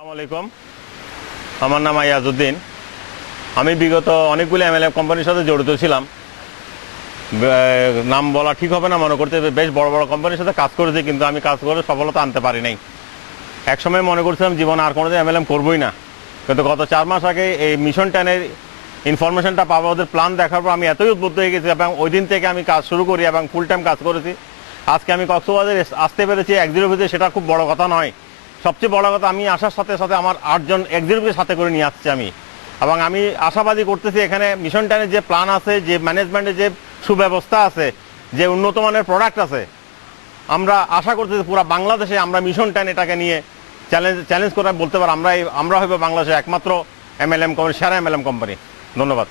আসসালামু আলাইকুম, আমার নাম আয়াজউদ্দিন। আমি বিগত অনেকগুলো এমএলএম কোম্পানির সাথে জড়িত ছিলাম। নাম বলা ঠিক হবে না, মনে করতে বেশ বড় বড় কোম্পানির সাথে কাজ করেছি, কিন্তু আমি কাজ করে সফলতা আনতে পারি নাই। একসময় মনে করছিলাম জীবনে আর কোনোদিন এমএলএম করবোই না, কিন্তু গত 4 মাস আগে এই মিশন 10-এর ইনফরমেশনটা পাবো, ওদের প্ল্যান দেখার পর আমি এতই উদ্বুদ্ধ হয়ে গেছি এবং ওই দিন থেকে আমি কাজ শুরু করি এবং ফুল টাইম কাজ করেছি। আজকে আমি কক্সবাজারে আসতে পেরেছি এক্সিকিউটিভে, সেটা খুব বড় কথা নয়। সবচেয়ে বড় কথা, আমি আসার সাথে সাথে আমার 8 জন এক্সিকিউটিভের সাথে করে নিয়ে আসছি আমি, এবং আমি আশাবাদী করতেছি এখানে মিশন 10-এর যে প্ল্যান আছে, যে ম্যানেজমেন্টের যে সুব্যবস্থা আছে, যে উন্নত মানের প্রোডাক্ট আছে, আমরা আশা করতেছি পুরো বাংলাদেশে আমরা মিশন 10 এটাকে নিয়ে চ্যালেঞ্জ করে বলতে পারি আমরা হইব বাংলাদেশের একমাত্র এমএলএম কোম্পানি, সেরা এমএলএম কোম্পানি। ধন্যবাদ।